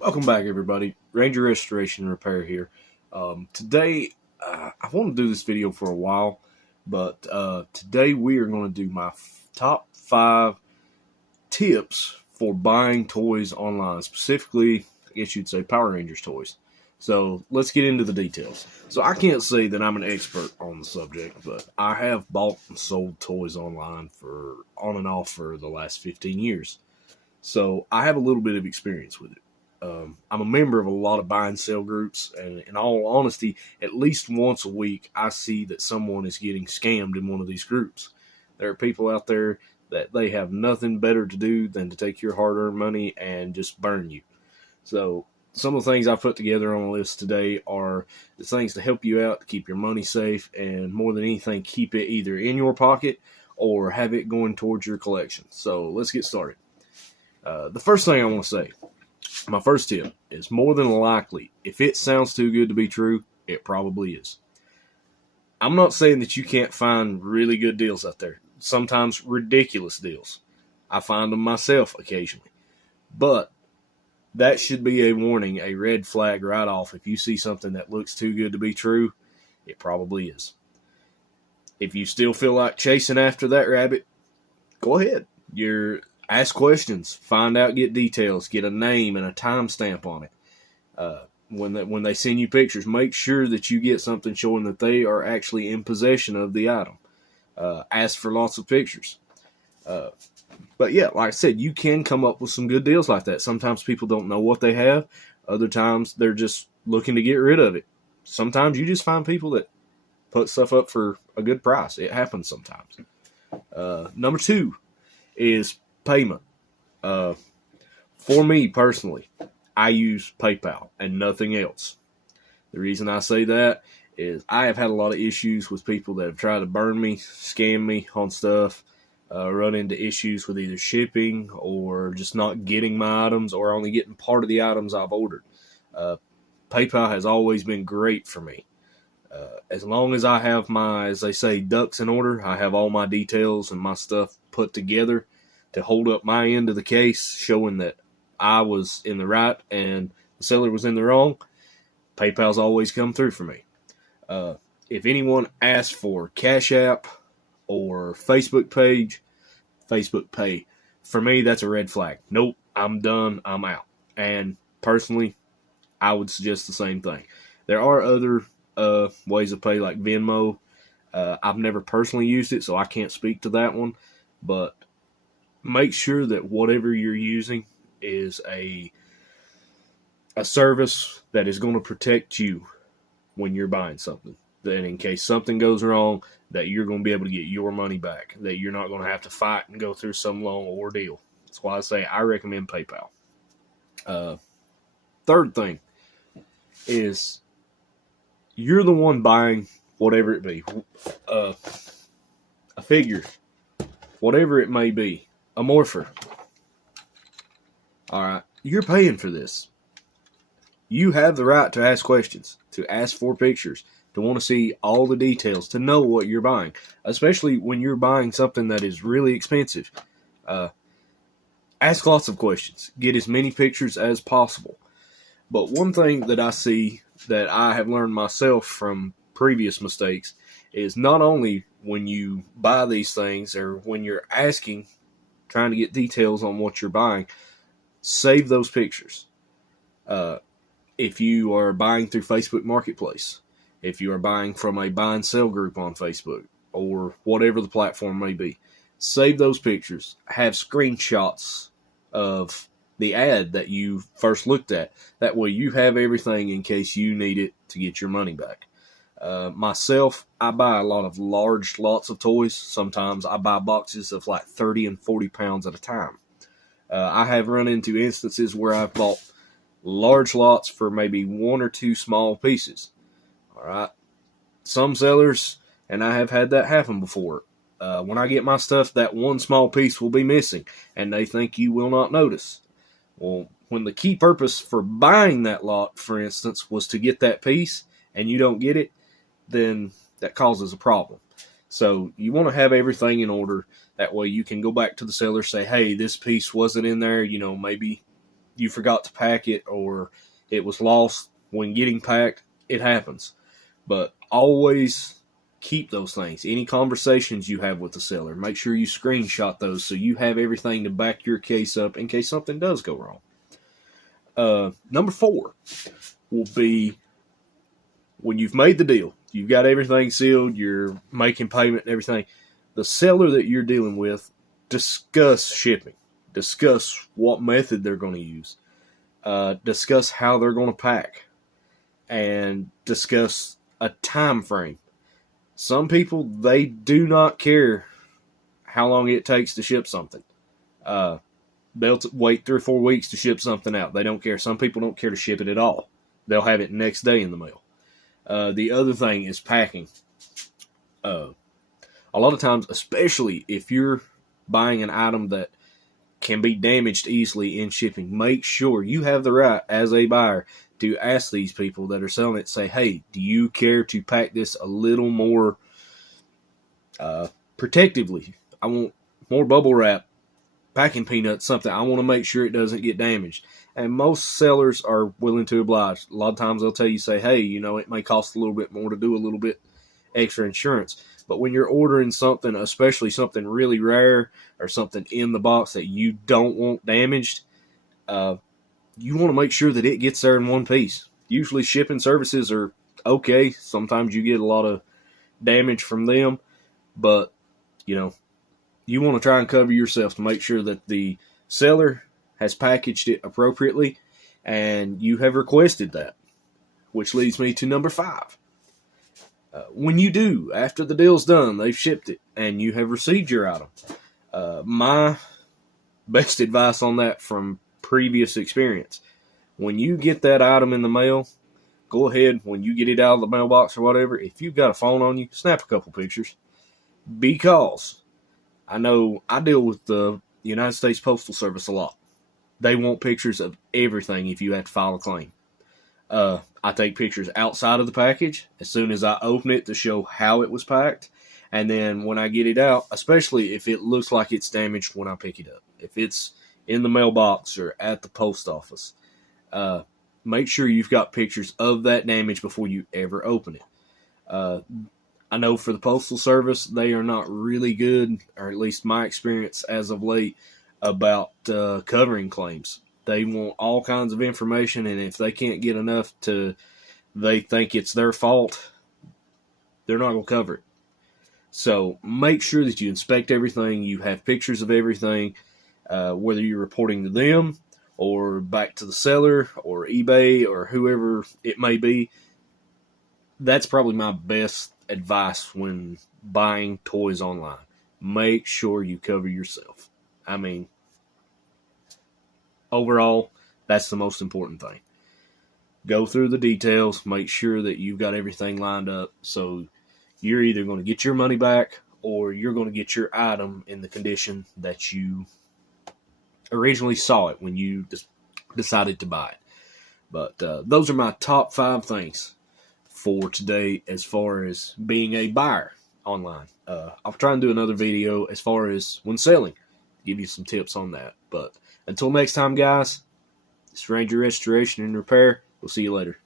Welcome back, everybody. Ranger Restoration and Repair here. Today, I want to do this video for a while, but today we are going to do my top 5 tips for buying toys online. Specifically, I guess you'd say Power Rangers toys. So let's get into the details. So I can't say that I'm an expert on the subject, but I have bought and sold toys online for on and off for the last 15 years. So I have a little bit of experience with it. I'm a member of a lot of buy and sell groups, and in all honesty, at least once a week, I see that someone is getting scammed in one of these groups. There are people out there that they have nothing better to do than to take your hard-earned money and just burn you. So some of the things I've put together on a list today are the things to help you out, to keep your money safe, and more than anything, keep it either in your pocket or have it going towards your collection. So let's get started. The first thing I want to say, my first tip is more than likely, if it sounds too good to be true, it probably is. I'm not saying that you can't find really good deals out there. Sometimes ridiculous deals. I find them myself occasionally. But that should be a warning, a red flag right off. If you see something that looks too good to be true, it probably is. If you still feel like chasing after that rabbit, go ahead. Ask questions, find out, get details, get a name and a timestamp on it. When they send you pictures, make sure that you get something showing that they are actually in possession of the item. Ask for lots of pictures. But yeah, like I said, you can come up with some good deals like that. Sometimes people don't know what they have. Other times they're just looking to get rid of it. Sometimes you just find people that put stuff up for a good price. It happens sometimes. Number 2 is payment. For me personally, I use PayPal and nothing else. The reason I say that is I have had a lot of issues with people that have tried to burn me, scam me on stuff, run into issues with either shipping or just not getting my items or only getting part of the items I've ordered. PayPal has always been great for me. As long as I have my, as they say, ducks in order, I have all my details and my stuff put together to hold up my end of the case, showing that I was in the right and the seller was in the wrong, PayPal's always come through for me. If anyone asks for Cash App or Facebook page, Facebook Pay, for me, that's a red flag. Nope, I'm done, I'm out. And personally, I would suggest the same thing. There are other ways of pay like Venmo. I've never personally used it, so I can't speak to that one, but make sure that whatever you're using is a service that is going to protect you when you're buying something. That in case something goes wrong, that you're going to be able to get your money back. That you're not going to have to fight and go through some long ordeal. That's why I say I recommend PayPal. Third thing is you're the one buying whatever it be. A figure. Whatever it may be. A morpher. Alright, you're paying for this. You have the right to ask questions, to ask for pictures, to want to see all the details, to know what you're buying. Especially when you're buying something that is really expensive. Ask lots of questions. Get as many pictures as possible. But one thing that I see that I have learned myself from previous mistakes is not only when you buy these things or when you're asking, trying to get details on what you're buying, save those pictures. If you are buying through Facebook Marketplace, if you are buying from a buy and sell group on Facebook, or whatever the platform may be, save those pictures. Have screenshots of the ad that you first looked at. That way you have everything in case you need it to get your money back. Myself, I buy a lot of large lots of toys. Sometimes I buy boxes of like 30 and 40 pounds at a time. I have run into instances where I've bought large lots for maybe 1 or 2 small pieces. All right. Some sellers, and I have had that happen before. When I get my stuff, that one small piece will be missing, and they think you will not notice. Well, when the key purpose for buying that lot, for instance, was to get that piece, and you don't get it, then that causes a problem. So you want to have everything in order. That way you can go back to the seller, say, hey, this piece wasn't in there. Maybe you forgot to pack it or it was lost when getting packed. It happens. But always keep those things. Any conversations you have with the seller, make sure you screenshot those so you have everything to back your case up in case something does go wrong. Number 4 will be when you've made the deal, you've got everything sealed, you're making payment and everything. The seller that you're dealing with, discuss shipping. Discuss what method they're going to use. Discuss how they're going to pack. And discuss a time frame. Some people, they do not care how long it takes to ship something. They'll wait 3 or 4 weeks to ship something out. They don't care. Some people don't care to ship it at all. They'll have it next day in the mail. The other thing is packing. A lot of times, especially if you're buying an item that can be damaged easily in shipping, make sure you have the right as a buyer to ask these people that are selling it, say, hey, do you care to pack this a little more protectively? I want more bubble wrap, packing peanuts, something. I want to make sure it doesn't get damaged. And most sellers are willing to oblige. A lot of times they'll tell you, say, hey, it may cost a little bit more to do a little bit extra insurance. But when you're ordering something, especially something really rare or something in the box that you don't want damaged, you want to make sure that it gets there in one piece. Usually shipping services are okay. Sometimes you get a lot of damage from them. But, you want to try and cover yourself to make sure that the seller has packaged it appropriately and you have requested that. Which leads me to number 5. When you do, after the deal's done, they've shipped it, and you have received your item. My best advice on that from previous experience, when you get that item in the mail, go ahead, when you get it out of the mailbox or whatever, if you've got a phone on you, snap a couple pictures. Because I know I deal with the United States Postal Service a lot. They want pictures of everything if you have to file a claim. I take pictures outside of the package as soon as I open it to show how it was packed. And then when I get it out, especially if it looks like it's damaged when I pick it up, if it's in the mailbox or at the post office, make sure you've got pictures of that damage before you ever open it. I know for the Postal Service, they are not really good, or at least my experience as of late, about covering claims. They want all kinds of information, and if they can't get enough they think it's their fault, they're not going to cover it. So make sure that you inspect everything, you have pictures of everything, whether you're reporting to them or back to the seller or eBay or whoever it may be. That's probably my best advice when buying toys online. Make sure you cover yourself. I mean, overall, that's the most important thing. Go through the details, make sure that you've got everything lined up so you're either going to get your money back or you're going to get your item in the condition that you originally saw it when you decided to buy it. But those are my top 5 things for today as far as being a buyer online. I'll try and do another video as far as when selling, give you some tips on that. But until next time, guys, it's Ranger Restoration and Repair. We'll see you later.